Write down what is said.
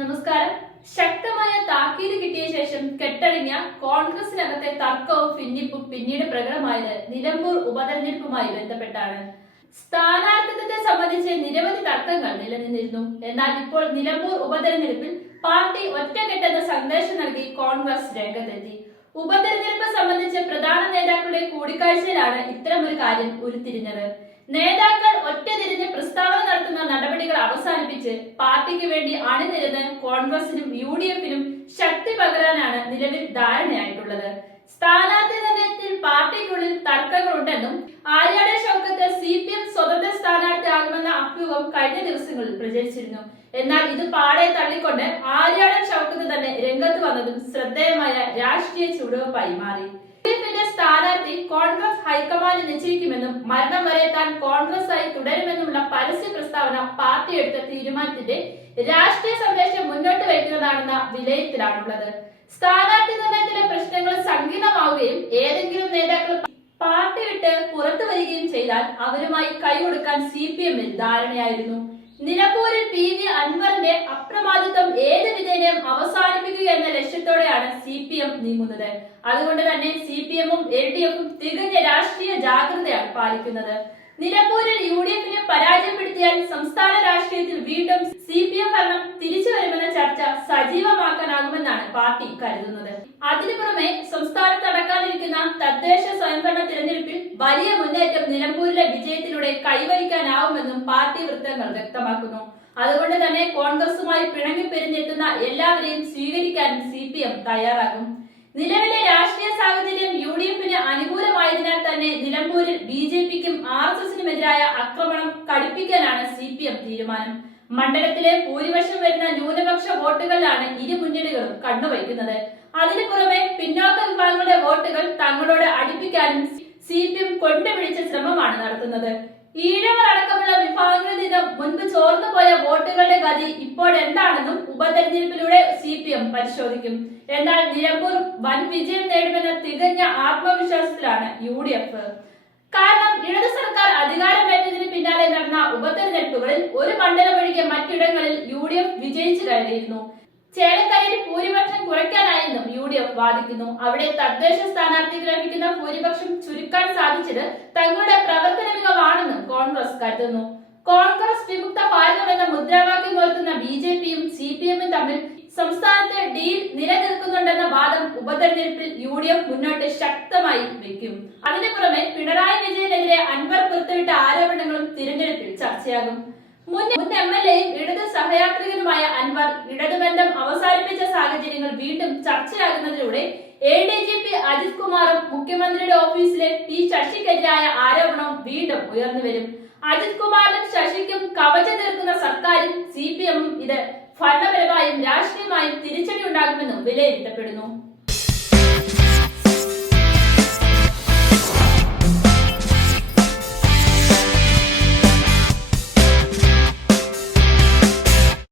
നമസ്കാരം. ശക്തമായ താക്കീത് കിട്ടിയ ശേഷം കെട്ടടിഞ്ഞ കോൺഗ്രസിനകത്തെ തർക്കവും ഭിന്നിപ്പും പിന്നീട് പ്രകടമായത് നിലമ്പൂർ ഉപതെരഞ്ഞെടുപ്പുമായി ബന്ധപ്പെട്ടാണ്. സ്ഥാനാർത്ഥിത്വത്തെ സംബന്ധിച്ച് നിരവധി തർക്കങ്ങൾ നിലനിന്നിരുന്നു. എന്നാൽ ഇപ്പോൾ നിലമ്പൂർ ഉപതെരഞ്ഞെടുപ്പിൽ പാർട്ടി ഒറ്റക്കെട്ടെന്ന സന്ദേശം നൽകി കോൺഗ്രസ് രംഗത്തെത്തി. ഉപതെരഞ്ഞെടുപ്പ് സംബന്ധിച്ച് പ്രധാന നേതാക്കളുടെ കൂടിക്കാഴ്ചയിലാണ് ഇത്തരമൊരു കാര്യം ഉരുത്തിരിഞ്ഞത്. നേതാക്കൾ നടപടികൾ അവസാനിപ്പിച്ച് പാർട്ടിക്ക് വേണ്ടി അണിനിരന്ന് കോൺഗ്രസിനും യു ഡി എഫിനും ശക്തി പകരാനാണ് നിലവിൽ ധാരണയായിട്ടുള്ളത്. സ്ഥാനാർത്ഥി നിർണയത്തിൽ പാർട്ടിക്കുള്ളിൽ തർക്കങ്ങളുണ്ടെന്നും ആര്യാടെ ശൗക്കത്ത് സി പി എം സ്വതന്ത്ര സ്ഥാനാർത്ഥിയാകുമെന്ന അഭ്യൂഹം കഴിഞ്ഞ ദിവസങ്ങളിൽ പ്രചരിച്ചിരുന്നു. എന്നാൽ ഇത് പാടെ തള്ളിക്കൊണ്ട് ആര്യാടൻ ശൗക്കത്ത് തന്നെ രംഗത്ത് വന്നതും ശ്രദ്ധേയമായ രാഷ്ട്രീയ ചുവടുവെപ്പായി മാറി. സ്ഥാനാർത്ഥി കോൺഗ്രസ് ഹൈക്കമാൻഡ് നിശ്ചയിക്കുമെന്നും മരണം വരെ താൻ കോൺഗ്രസ് ആയി തുടരുമെന്നുമുള്ള പരസ്യ പ്രസ്താവന പാർട്ടി എടുത്ത തീരുമാനത്തിന്റെ രാഷ്ട്രീയ സന്ദേശം മുന്നോട്ട് വയ്ക്കുന്നതാണെന്ന വിലയിരുത്തലാണുള്ളത്. സ്ഥാനാർത്ഥി നിർണയത്തിലെ പ്രശ്നങ്ങൾ സങ്കീർണമാവുകയും ഏതെങ്കിലും നേതാക്കൾ പാർട്ടി വിട്ട് പുറത്തു വരികയും ചെയ്താൽ അവരുമായി കൈകൊടുക്കാൻ സി പി എമ്മിൽ ധാരണയായിരുന്നു. നിലമ്പൂരിൽ പി വി അൻവറിന്റെ അപ്രമാദിത്വം ഏത് വിധേനയും അവസാനിപ്പിക്കുക എന്ന ലക്ഷ്യത്തോടെയാണ് സി പി എം നീങ്ങുന്നത്. അതുകൊണ്ട് തന്നെ സി പി എമ്മും എൽ ഡി എഫും തികഞ്ഞ രാഷ്ട്രീയ ജാഗ്രതയാണ് പാലിക്കുന്നത്. നിലമ്പൂരിൽ യു ഡി എഫിനെ പരാജയപ്പെടുത്തിയാൽ സംസ്ഥാന രാഷ്ട്രീയത്തിൽ വീണ്ടും സി പി എം ഭരണം തിരിച്ചു വരുമെന്ന ചർച്ച സജീവമാക്കാനാകുമെന്നാണ് പാർട്ടി കരുതുന്നത്. അതിനു പുറമെ സംസ്ഥാനത്ത് നടക്കാനിരിക്കുന്ന തദ്ദേശ സ്വയംഭരണ തിരഞ്ഞെടുപ്പിൽ വലിയ മുന്നേറ്റം നിലമ്പൂരിലെ വിജയത്തിലൂടെ കൈവരിക്കാനാവുമെന്നും പാർട്ടി വൃത്തങ്ങൾ വ്യക്തമാക്കുന്നു. അതുകൊണ്ട് തന്നെ കോൺഗ്രസുമായി പിണങ്ങിപ്പെരിഞ്ഞെത്തുന്ന എല്ലാവരെയും സ്വീകരിക്കാനും സി പി എം തയ്യാറാകും. നിലവിലെ രാഷ്ട്രീയ സാഹചര്യം യു ഡി എഫിന് അനുകൂലമായതിനാൽ തന്നെ നിലമ്പൂരിൽ ബി ജെ പിക്കും ആർ എസ് എസിനുമെതിരായ ആക്രമണം കടുപ്പിക്കാനാണ് സി പി എം തീരുമാനം. മണ്ഡലത്തിലെ ഭൂരിപക്ഷം വരുന്ന ന്യൂനപക്ഷ വോട്ടുകളിലാണ് ഇരു മുന്നണികളും കണ്ണുവയ്ക്കുന്നത്. അതിനു പുറമെ വോട്ടുകൾ തങ്ങളോട് അടുപ്പിക്കാനും സി പി എം കൊണ്ടുപിടിച്ച ശ്രമമാണ് നടത്തുന്നത്. ഈഴവർ അടക്കമുള്ള വിഭാഗങ്ങളിൽ നിന്ന് മുൻപ് ചോർന്നു പോയ വോട്ടുകളുടെ ഗതി ഇപ്പോൾ എന്താണെന്നും ഉപതെരഞ്ഞെടുപ്പിലൂടെ സി പി എം പരിശോധിക്കും. എന്നാൽ നിലമ്പൂർ വൻ വിജയം നേടുമെന്ന തികഞ്ഞ ആത്മവിശ്വാസത്തിലാണ് യു ഡി എഫ്. കാരണം ഇടതു സർക്കാർ അധികാരമേറ്റതിന് പിന്നാലെ നടന്ന ഉപതെരഞ്ഞെടുപ്പുകളിൽ ഒരു മണ്ഡലം ഒഴികെ മറ്റിടങ്ങളിൽ യു ഡി എഫ് വിജയിച്ചു കയറിയിരുന്നു. ചേലക്കരയിൽ ഭൂരിപക്ഷം കുറയ്ക്കാനായെന്നും യു ഡി എഫ് വാദിക്കുന്നു. അവിടെ തദ്ദേശ സ്ഥാനാർത്ഥി ലഭിക്കുന്ന ഭൂരിപക്ഷം ചുരുക്കാൻ സാധിച്ചത് തങ്ങളുടെ പ്രവർത്തന മികവാണെന്നും കോൺഗ്രസ് കരുതുന്നു. കോൺഗ്രസ് വിമുക്ത ഭാരതം എന്ന മുദ്രാവാക്യം ഉയർത്തുന്ന ബി ജെ പിയും സി പി എമ്മും തമ്മിൽ സംസ്ഥാനത്തെ ഡീൽ നിലനിൽക്കുന്നുണ്ടെന്ന വാദം ഉപതെരഞ്ഞെടുപ്പിൽ യു ഡി എഫ് മുന്നോട്ട് ശക്തമായി വെക്കും. അതിനു പുറമെ പിണറായി വിജയനെതിരെ അൻവർ പുറത്തുവിട്ട ആരോപണങ്ങളും തിരഞ്ഞെടുപ്പിൽ ചർച്ചയാകും. മുൻ എം എൽ എയും ഇടത് സഹയാത്രികനുമായ അൻവർ ഇടതുബന്ധം അവസാനിപ്പിച്ച സാഹചര്യങ്ങൾ വീണ്ടും ചർച്ചയാകുന്നതിലൂടെ A D G P Ajith കുമാറും മുഖ്യമന്ത്രിയുടെ ഓഫീസിലെ പി ശശിക്കെതിരായ ആരോപണം വീണ്ടും ഉയർന്നു വരും. അജിത് കുമാറിനും ശശിക്കും കവചം തീർക്കുന്ന സർക്കാരും സി പി എമ്മും ഇത് ഭരണപരമായും രാഷ്ട്രീയമായും തിരിച്ചടി ഉണ്ടാകുമെന്നും വിലയിരുത്തപ്പെടുന്നു.